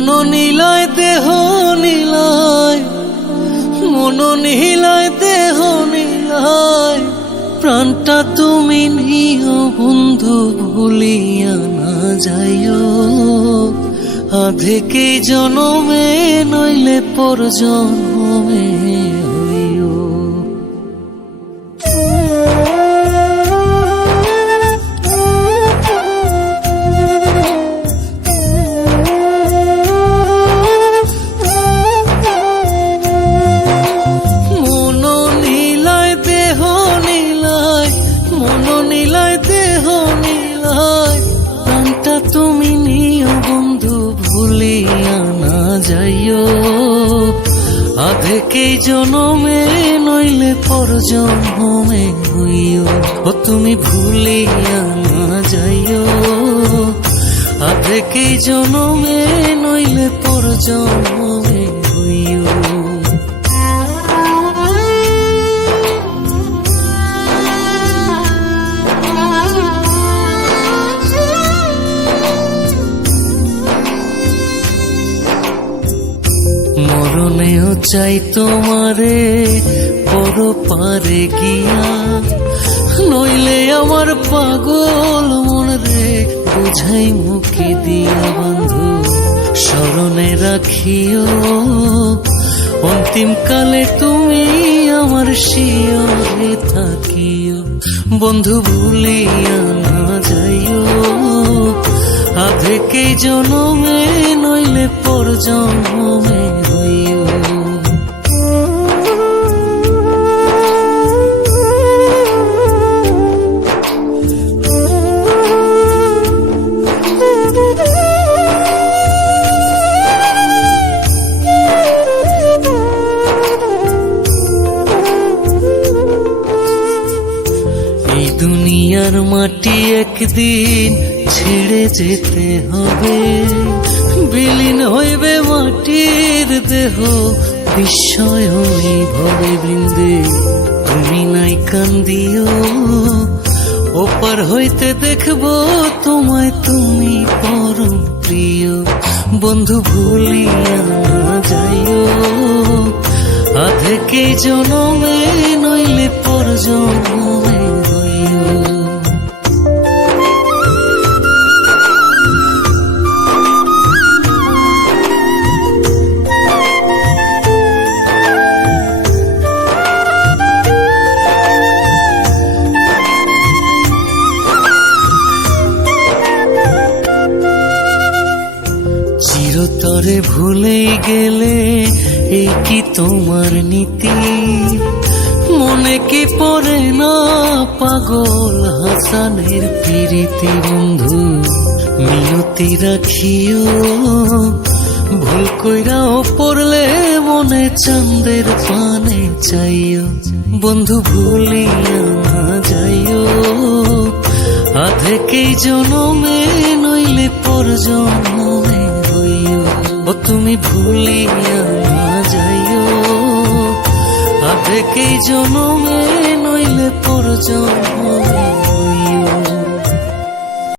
মন নীলায় দেহ নীলায়, মন নীলায় দেহ নীলায়, প্রাণটা তুমি নিও বন্ধু ভুলিয়া না যাইও। আধেকে জনমে নইলে পর জন্মে হইও। তুমি নিও বন্ধু ভুলিয়া না যাইও। আধেকে জনমে নইলে পর জন্মে হইও। ও তুমি ভুলিয়া না যাইও। আধেকে জনমে নইলে পর জন্মে হইও। মরণেও চাই তোমারে বড় পারে গিয়া, নইলে আমার পাগল মন রে বুঝাই মুখে দিয়া। বন্ধু স্মরণে রাখিও অন্তিম কালে তুমি আমার শিয়রে থাকিও। বন্ধু ভুলিয়া না যাইও। আধেকে জনমে নইলে পর জন্মে হইও। এই দুনিয়ার মাটি একদিন ছেড়ে যেতে হবে। বিলীন হইবে মাটির দেহ বিস্ময় ভবে বৃন্দে। তুমি নাই কান্দিও ওপার হইতে দেখব তোমায় তুমি পরম প্রিয়। বন্ধু ভুলিয়া না যাইও। আধেকে জনমে নইলে পর জন্মে হইও। চিরতরে ভুলেই গেলে এই কি তোমার নীতি? মনে কি পড়ে না পাগল হাসানের প্রীতি? বন্ধু মিনতি রাখিও ভুল কইরাও পড়লে মনে চাঁদের পানে চাইও। বন্ধু ভুলিয়া না যাইও। আধেকে জনমে নইলে পর জন্মে হইও। ও তুমি ভুলিয়া না যাইও। আধেকে জনমে নইলে পর জন্মে হইও।